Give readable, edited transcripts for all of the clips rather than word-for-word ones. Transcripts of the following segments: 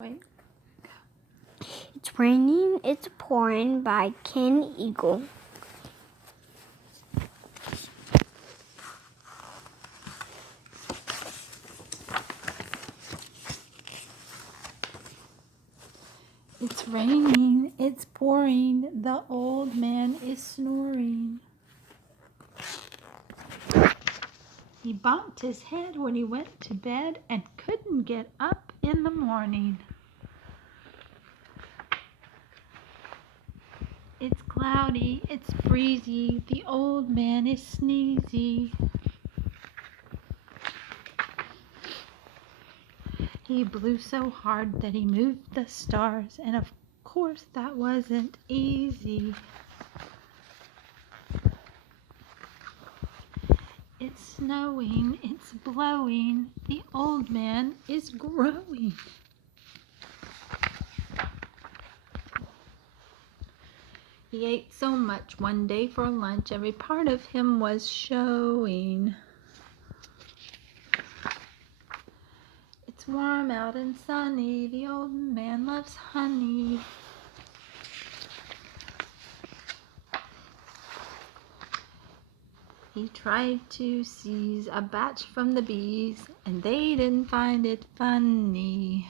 Right. It's Raining, It's Pouring by Ken Eagle. It's raining, it's pouring, the old man is snoring. He bumped his head when he went to bed and couldn't get up in the morning. It's cloudy, it's breezy, the old man is sneezy. He blew so hard that he moved the stars, and of course that wasn't easy. It's snowing, it's blowing, the old man is growing. He ate so much one day for lunch, every part of him was showing. It's warm out and sunny, the old man loves honey. He tried to seize a batch from the bees, and they didn't find it funny.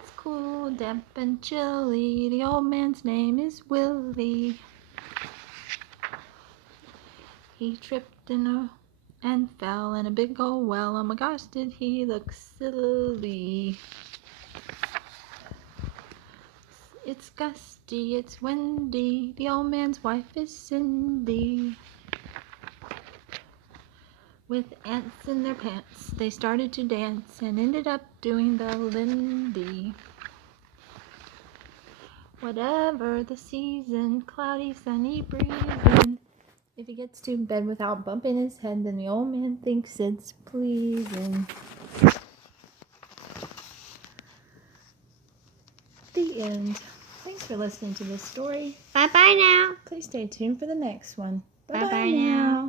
It's cool, damp, and chilly, the old man's name is Willie. He tripped and fell in a big old well. Oh my gosh, did he look silly. It's gusty, it's windy, the old man's wife is Cindy. With ants in their pants, they started to dance and ended up doing the Lindy. Whatever the season, cloudy, sunny, breezing, if he gets to bed without bumping his head, then the old man thinks it's pleasing. The end. Thanks for listening to this story. Bye-bye now. Please stay tuned for the next one. Bye-bye now.